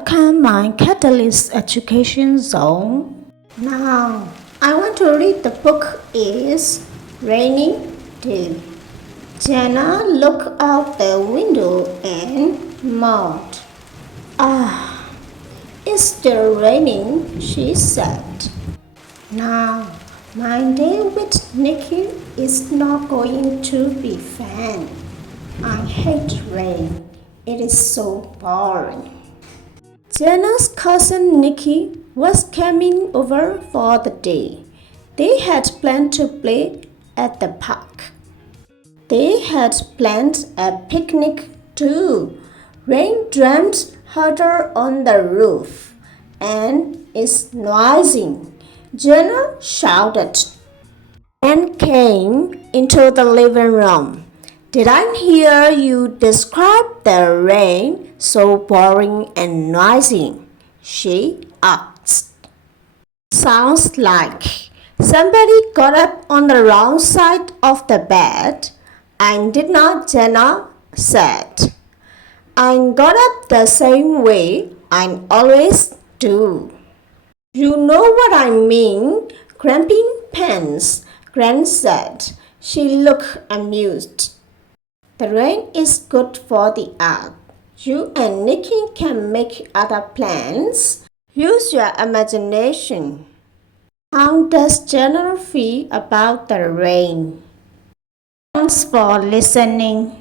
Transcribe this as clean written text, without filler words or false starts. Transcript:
Welcome my Catalyst Education Zone. Now, I want to read the book is Raining Day. Jenna looked out the window and moaned. Ah, it's still raining, she said. Now, my day with Nikki is not going to be fun. I hate rain. It is so boring. Jenna's cousin Nikki was coming over for the day. They had planned to play at the park. They had planned a picnic too. Rain drums harder on the roof and is noisy. Jenna shouted and came into the living room. Did I hear you describe the rain so boring and noisy? She asked. Sounds like somebody got up on the wrong side of the bed. I did not, Jenna said. I got up the same way I always do. You know what I mean, cramping pants, Gran said. She looked amused. The rain is good for the earth. You and Nikki can make other plans. Use your imagination. How does Jenna feel about the rain? Thanks for listening.